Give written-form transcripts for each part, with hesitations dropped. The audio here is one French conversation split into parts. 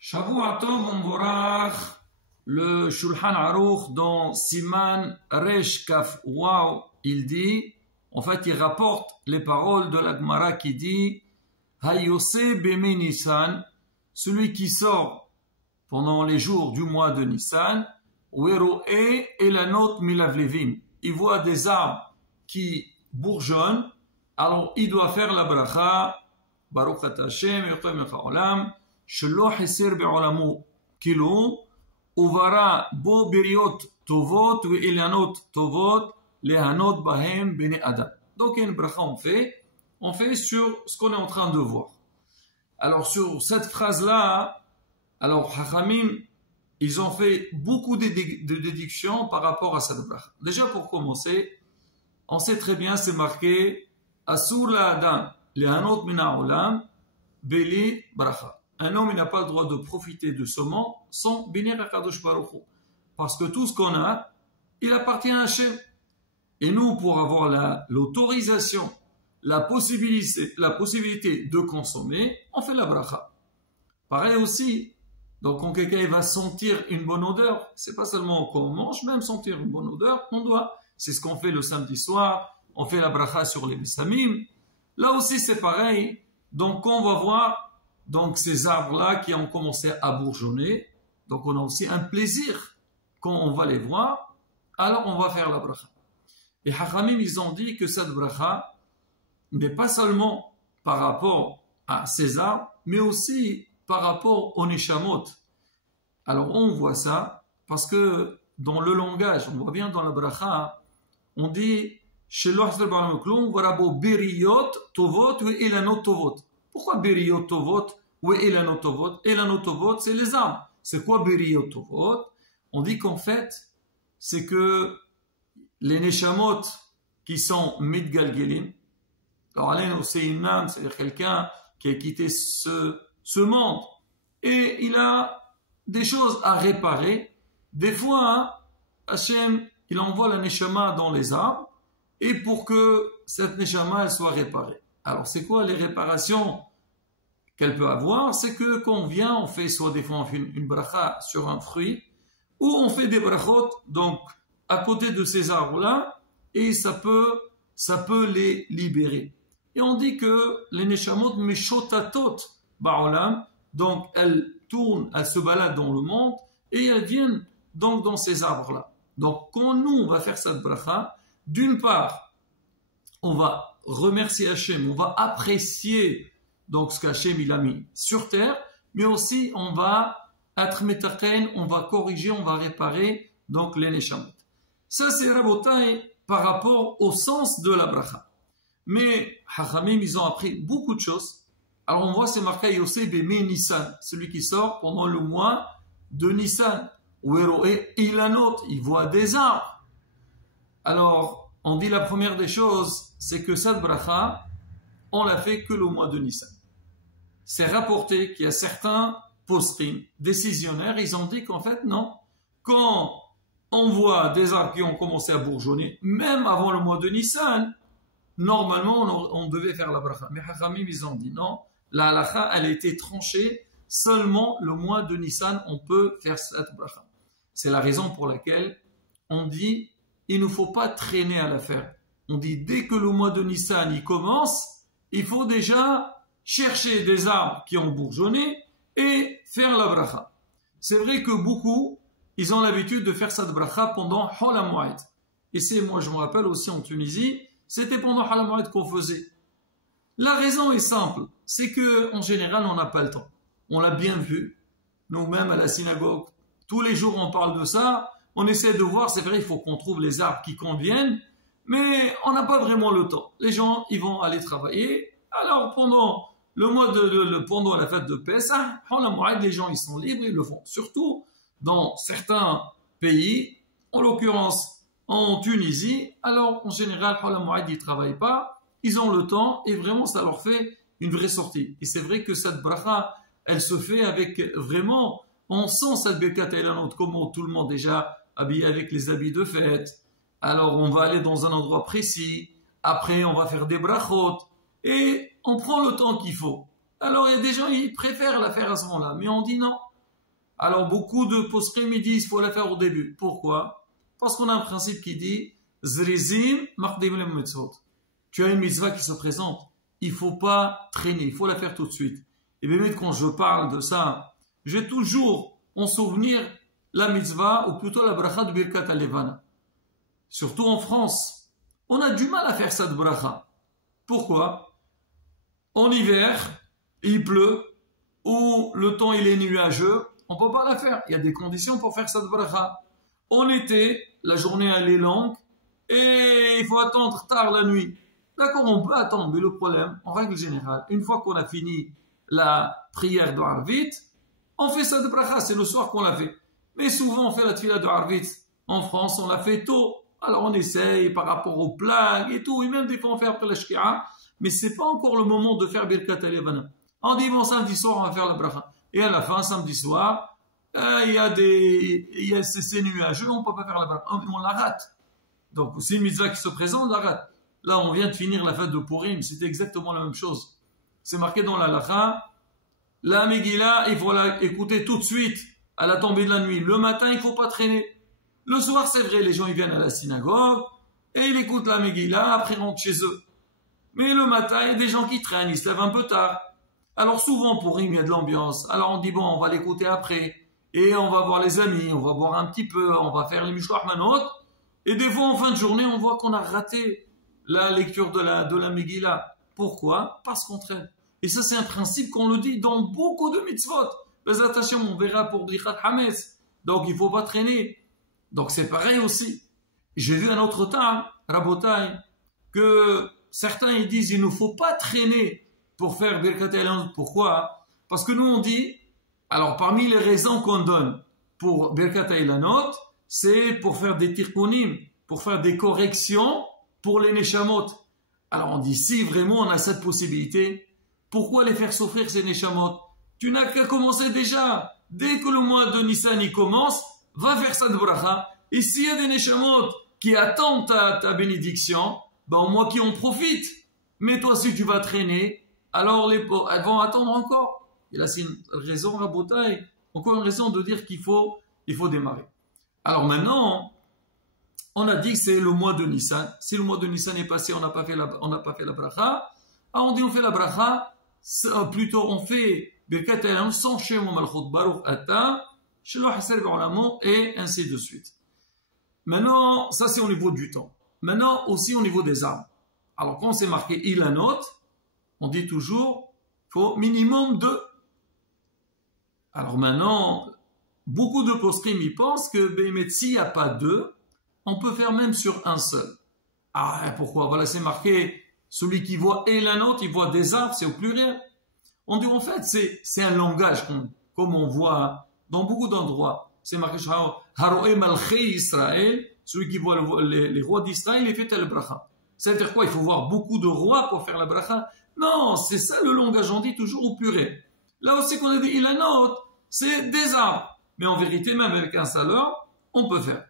Shavua Tov Umborach, le Shulchan Aruch dans Siman Resh Kaf Waw, il dit, en fait, il rapporte les paroles de la Gemara qui dit Hayose Beme Nissan, celui qui sort pendant les jours du mois de Nissan, Weroe Elanot Milavlevim, il voit des arbres qui bourgeonnent, alors il doit faire la bracha, Baruch Ata Hashem, Yotav Mecha Olam, Shelo Heser Be'olamo Kilo, Uvara Bo Biriot Tovot, Ve Elanot Tovot, Lehanot Bahem Bene Adam. Donc il y a une bracha on fait sur ce qu'on est en train de voir. Alors sur cette phrase-là, alors Chachamim, ils ont fait beaucoup de déductions par rapport à cette bracha. Déjà pour commencer, on sait très bien, c'est marqué Asur la Adam, Lehanot Mina Olam, Beli Bracha. Un homme n'a pas le droit de profiter de ce monde sans bénir Akadosh Baruch Hu. Parce que tout ce qu'on a, il appartient à Hachem. Et nous, pour avoir l'autorisation, la possibilité de consommer, on fait la bracha. Pareil aussi, donc quand quelqu'un va sentir une bonne odeur, c'est pas seulement qu'on mange, même sentir une bonne odeur, on doit. C'est ce qu'on fait le samedi soir, on fait la bracha sur les bessamim. Là aussi c'est pareil, donc on va voir donc ces arbres-là qui ont commencé à bourgeonner, donc on a aussi un plaisir quand on va les voir, alors on va faire la bracha. Et Hachamim, ils ont dit que cette bracha n'est pas seulement par rapport à ces arbres, mais aussi par rapport aux neshamot. Alors on voit ça parce que dans le langage, on voit bien dans la bracha, on dit pourquoi Beriot Tovot ou Elanot Tovot? Elanot Tovot, c'est les arbres. C'est quoi Beriot Tovot? On dit qu'en fait, c'est que les neshamot qui sont midgalgelim, alors Alain, c'est une âme, c'est-à-dire quelqu'un qui a quitté ce monde et il a des choses à réparer. Des fois, Hachem, il envoie la neshama dans les arbres et pour que cette neshama elle soit réparée. Alors, c'est quoi les réparations qu'elle peut avoir? C'est que quand on vient, on fait soit des fois on fait une bracha sur un fruit ou on fait des brachot, donc à côté de ces arbres-là, et ça peut les libérer. Et on dit que les neshamot meshotatot ba'olam, donc elles tournent, elles se baladent dans le monde et elles viennent donc dans ces arbres-là. Donc quand nous on va faire cette bracha, d'une part, on va remercier Hachem, on va apprécier donc ce qu'Hachem il a mis sur terre, mais aussi on va être métaken, on va corriger, on va réparer donc les neshamot. Ça c'est Rabotai par rapport au sens de la bracha. Mais Hachamim, ils ont appris beaucoup de choses. Alors on voit c'est marqué Yosei Beme Nissan, celui qui sort pendant le mois de Nissan. Weroe Ilanot, il voit des arbres. Alors on dit la première des choses, c'est que cette bracha, on l'a fait que le mois de Nissan. C'est rapporté qu'il y a certains postrim, décisionnaires, ils ont dit qu'en fait non, quand on voit des arbres qui ont commencé à bourgeonner, même avant le mois de Nissan, normalement on devait faire la bracha. Mais Hachamim, ils ont dit non, la halacha, elle a été tranchée, seulement le mois de Nissan, on peut faire cette bracha. C'est la raison pour laquelle on dit, il ne faut pas traîner à la faire. On dit, dès que le mois de Nissan il commence, il faut déjà chercher des arbres qui ont bourgeonné et faire la bracha. C'est vrai que beaucoup, ils ont l'habitude de faire cette bracha pendant Hol HaMoed. Et c'est, moi je me rappelle aussi en Tunisie, c'était pendant Hol HaMoed qu'on faisait. La raison est simple, c'est que en général on n'a pas le temps. On l'a bien vu, nous-mêmes à la synagogue, tous les jours on parle de ça, on essaie de voir, c'est vrai il faut qu'on trouve les arbres qui conviennent, mais on n'a pas vraiment le temps. Les gens, ils vont aller travailler, alors pendant le mois pendant la fête de Pessah, Hol HaMoed, les gens ils sont libres, ils le font. Surtout dans certains pays, en l'occurrence en Tunisie, alors en général, Hol HaMoed, ils ne travaillent pas, ils ont le temps et vraiment ça leur fait une vraie sortie. Et c'est vrai que cette bracha, elle se fait avec vraiment, on sent cette Birkat Elanot, comment tout le monde déjà habillé avec les habits de fête. Alors on va aller dans un endroit précis, après on va faire des brachot et on prend le temps qu'il faut. Alors il y a des gens, ils préfèrent la faire à ce moment-là, mais on dit non. Alors beaucoup de poskim ils disent qu'il faut la faire au début. Pourquoi? Parce qu'on a un principe qui dit Zrizim maqdim le mitzvot. Tu as une mitzvah qui se présente, il ne faut pas traîner, il faut la faire tout de suite. Et bien quand je parle de ça, j'ai toujours en souvenir la mitzvah, ou plutôt la bracha de Birkat al-Levana. Surtout en France, on a du mal à faire ça de bracha. Pourquoi? En hiver, il pleut, ou le temps il est nuageux, on ne peut pas la faire. Il y a des conditions pour faire cette bracha. En été, la journée elle est longue, et il faut attendre tard la nuit. D'accord, on peut attendre, mais le problème, en règle générale, une fois qu'on a fini la prière de Arvit, on fait ça de bracha, c'est le soir qu'on l'a fait. Mais souvent, on fait la tefila de Arvit. En France, on l'a fait tôt. Alors, on essaye par rapport aux plagues et tout. Et même des fois, on fait après la shki'a. Mais c'est pas encore le moment de faire Birkat al-Levana. On dit, bon, samedi soir, on va faire la bracha. Et à la fin, samedi soir, il y a ces nuageux, on peut pas faire la bracha. On la rate. Donc, c'est une mitzvah qui se présente, on la rate. Là, on vient de finir la fête de Purim. C'était exactement la même chose. C'est marqué dans la lacha. La Megillah, il faut l'écouter tout de suite à la tombée de la nuit. Le matin, il ne faut pas traîner. Le soir, c'est vrai, les gens ils viennent à la synagogue et ils écoutent la Megillah, après ils rentrent chez eux. Mais le matin, il y a des gens qui traînent, ils se lèvent un peu tard. Alors souvent, pour Purim, il y a de l'ambiance. Alors on dit, bon, on va l'écouter après. Et on va voir les amis, on va boire un petit peu, on va faire les Mishloach Manot. Et des fois, en fin de journée, on voit qu'on a raté la lecture de la Megillah. Pourquoi? Parce qu'on traîne. Et ça, c'est un principe qu'on le dit dans beaucoup de mitzvot. Mais attention, on verra pour Brichat Hametz. Donc, il ne faut pas traîner. Donc, c'est pareil aussi. J'ai vu un autre temps, Rabotai, que certains ils disent il ne faut pas traîner pour faire Birkat al-Hanut. Pourquoi? Parce que nous, on dit, alors parmi les raisons qu'on donne pour Birkat al-Hanut, c'est pour faire des tirkunim, pour faire des corrections pour les neshamot. Alors, on dit si vraiment on a cette possibilité, pourquoi les faire souffrir ces neshamot? Tu n'as qu'à commencer déjà. Dès que le mois de Nissan y commence, va faire ça de bracha. Et s'il y a des neshamot qui attendent ta bénédiction, ben au moins qui en profitent. Mais toi, si tu vas traîner, alors elles vont attendre encore. Et là, c'est une raison, Rabotai, encore une raison de dire qu'il faut démarrer. Alors maintenant, on a dit que c'est le mois de Nissan. Si le mois de Nissan est passé, on n'a pas fait la bracha. Ah, on dit on fait la bracha. Plutôt on fait Birkat al-Hanut sans Shem Malchut Baruch Ata, Shelo Haser Be'olamo, et ainsi de suite. Maintenant, ça c'est au niveau du temps. Maintenant aussi au niveau des armes. Alors quand c'est marqué Ilanot, on dit toujours il faut minimum 2. Alors maintenant, beaucoup de poskim y pensent que s'il n'y a pas 2, on peut faire même sur un seul. Ah, pourquoi? Voilà, c'est marqué, celui qui voit Ilanot, il voit des arbres, c'est au pluriel. On dit en fait, c'est un langage, comme on voit dans beaucoup d'endroits. C'est marqué Haroé Malchi Israël, celui qui voit les rois d'Israël, il fait la bracha. C'est-à-dire quoi? Il faut voir beaucoup de rois pour faire la bracha? Non, c'est ça le langage, on dit toujours au pluriel. Là aussi qu'on a dit Ilanot, c'est des arbres. Mais en vérité, même avec un seul arbre, on peut faire.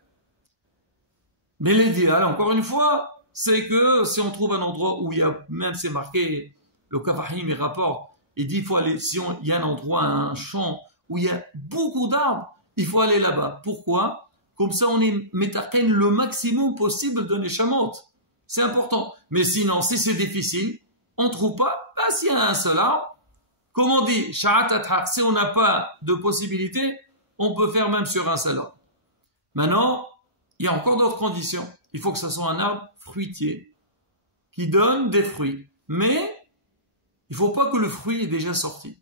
Mais l'idéal, encore une fois, c'est que si on trouve un endroit où il y a, même c'est marqué, le Kafahim il rapporte, il dit il faut aller, si il y a un endroit, un champ où il y a beaucoup d'arbres, il faut aller là-bas. Pourquoi? Comme ça, on est métarken le maximum possible de neshamot. C'est important. Mais sinon, si c'est difficile, on ne trouve pas. Bah, s'il y a un seul arbre, comme on dit, si on n'a pas de possibilité, on peut faire même sur un seul arbre. Maintenant, il y a encore d'autres conditions. Il faut que ce soit un arbre fruitier qui donne des fruits. Mais il ne faut pas que le fruit est déjà sorti.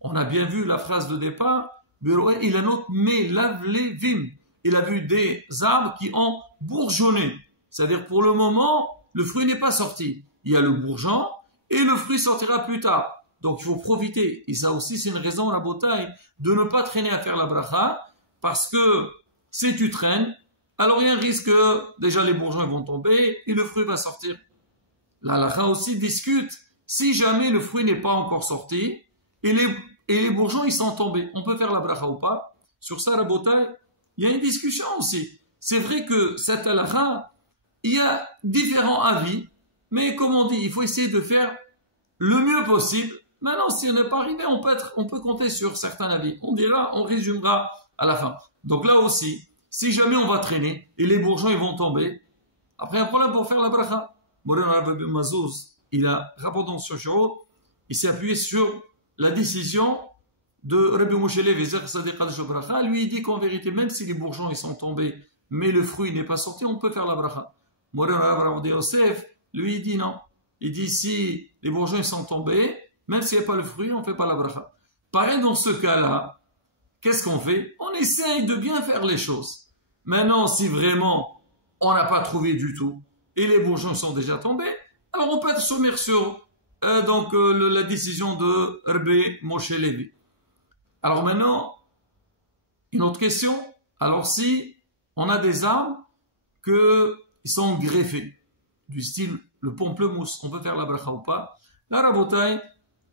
On a bien vu la phrase de départ, il a noté mais lavlevim. Il a vu des arbres qui ont bourgeonné. C'est-à-dire pour le moment, le fruit n'est pas sorti. Il y a le bourgeon et le fruit sortira plus tard. Donc il faut profiter. Et ça aussi, c'est une raison, la bataille, de ne pas traîner à faire la bracha. Parce que si tu traînes, alors il y a un risque que déjà les bourgeons vont tomber et le fruit va sortir. La halakha aussi discute. Si jamais le fruit n'est pas encore sorti et les bourgeons ils sont tombés, on peut faire la bracha ou pas? Sur ça, la bataille, il y a une discussion aussi. C'est vrai que cette halakha, il y a différents avis, mais comme on dit, il faut essayer de faire le mieux possible Maintenant, si on n'est pas arrivé, on peut compter sur certains avis. On dira, on résumera à la fin. Donc là aussi, si jamais on va traîner et les bourgeons ils vont tomber, après un problème pour faire la bracha. Moulana Rabbi Mazouz, il a rapporté sur Shiro, il s'est appuyé sur la décision de Rabbi Moshe Levi, lui il dit qu'en vérité, même si les bourgeons ils sont tombés, mais le fruit n'est pas sorti, on peut faire la bracha. Moulana Rabbi Yosef, lui il dit non. Il dit si les bourgeons ils sont tombés, même s'il n'y a pas le fruit, on ne fait pas la bracha. Pareil dans ce cas-là, qu'est-ce qu'on fait? On essaye de bien faire les choses. Maintenant, si vraiment on n'a pas trouvé du tout et les bourgeons sont déjà tombés, alors on peut être sommaire sur la décision de Rabbi Moshe Levi. Alors maintenant, une autre question. Alors si on a des arbres qui sont greffés, du style le pamplemousse, on peut faire la bracha ou pas? La rabotaille,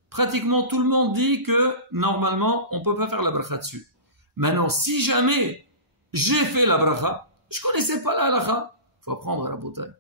pratiquement tout le monde dit que normalement on ne peut pas faire la bracha dessus. Maintenant, si jamais j'ai fait la bracha, je ne connaissais pas la halakha, il faut apprendre à la rabotaille.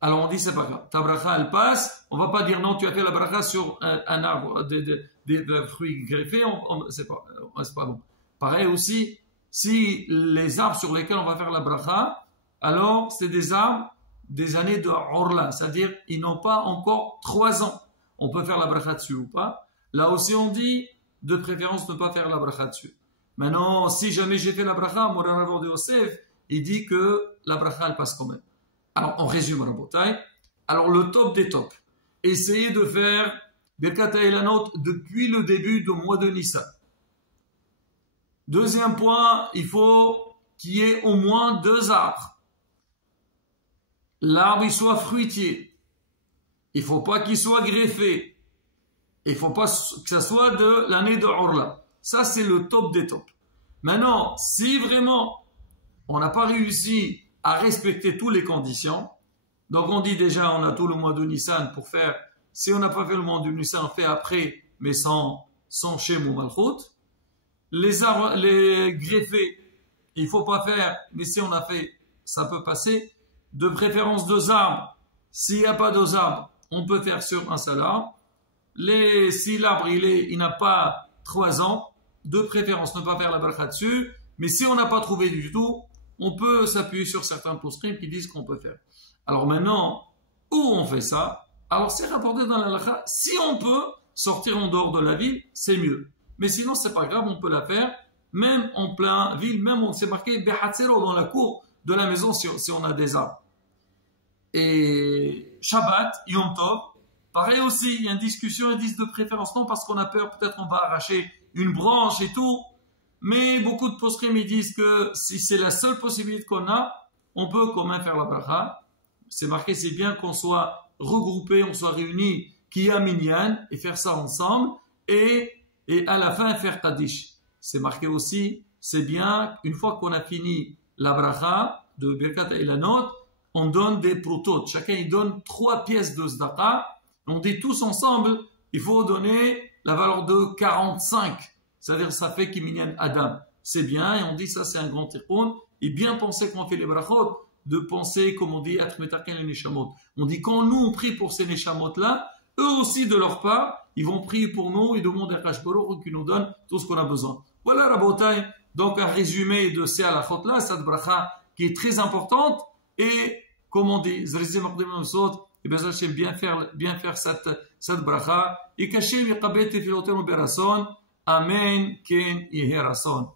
Alors on dit c'est pas grave, ta bracha elle passe, on ne va pas dire non tu as fait la bracha sur un arbre, des fruits greffés, c'est pas bon. Pareil aussi, si les arbres sur lesquels on va faire la bracha, alors c'est des arbres des années de Orla, c'est-à-dire ils n'ont pas encore 3 ans. On peut faire la bracha dessus ou pas. Là aussi on dit de préférence ne pas faire la bracha dessus. Maintenant, si jamais j'ai fait la bracha, Moulana Rabbi Yosef, il dit que la bracha elle passe quand même. Alors on résume Rabotai. Alors le top des tops. Essayez de faire Birkat HaElanot depuis le début du mois de Nissan. Deuxième point, il faut qu'il y ait au moins 2 arbres. L'arbre il soit fruitier. Il ne faut pas qu'il soit greffé. Il ne faut pas que ça soit de l'année de Orla. Ça, c'est le top des tops. Maintenant, si vraiment on n'a pas réussi à respecter toutes les conditions, donc on dit déjà on a tout le mois de Nissan pour faire, si on n'a pas fait le mois de Nissan, on fait après, mais sans Shem ou Malchut. Les greffés, il ne faut pas faire, mais si on a fait, ça peut passer. De préférence 2 arbres. S'il n'y a pas 2 arbres, on peut faire sur un seul arbre. Si l'arbre il n'a pas 3 ans, de préférence ne pas faire la bracha dessus. Mais si on n'a pas trouvé du tout, on peut s'appuyer sur certains poscrims qui disent qu'on peut faire. Alors maintenant, où on fait ça? Alors c'est rapporté dans la halakha. Si on peut sortir en dehors de la ville, c'est mieux. Mais sinon, c'est pas grave, on peut la faire, même en plein ville, même on s'est marqué Behatzero dans la cour de la maison si on a des arbres. Et Shabbat, Yom Tov, pareil aussi, il y a une discussion, ils disent de préférence non parce qu'on a peur, peut-être on va arracher une branche et tout. Mais beaucoup de poskim ils disent que si c'est la seule possibilité qu'on a, on peut quand même faire la bracha. C'est marqué, c'est bien qu'on soit regroupés, on soit réunis, qui a minyan, et faire ça ensemble, et à la fin faire Kaddish. C'est marqué aussi, c'est bien, une fois qu'on a fini la bracha de Birkat HaElanot, on donne des protot. Chacun il donne 3 pièces de tzedaka. On dit tous ensemble, il faut donner la valeur de 45. C'est-à-dire ça fait Kiminyan Adam. C'est bien, et on dit ça c'est un grand tikkun. Et bien penser quand on fait les brachot, de penser, comme on dit, être metaken les neshamot. On dit quand nous on prie pour ces neshamot-là, eux aussi de leur part, ils vont prier pour nous, ils demandent à Kadosh Baruch Hu qui nous donne tout ce qu'on a besoin. Voilà Rabotai, donc un résumé de ces halachot-là, cette bracha qui est très importante, et comme on dit, Zrizim Mardim Nosot, et bien Hashem bien faire cette bracha, et qu'Hashem yaqabel tefilotenu berason, Amen, Ken Yehi Rason.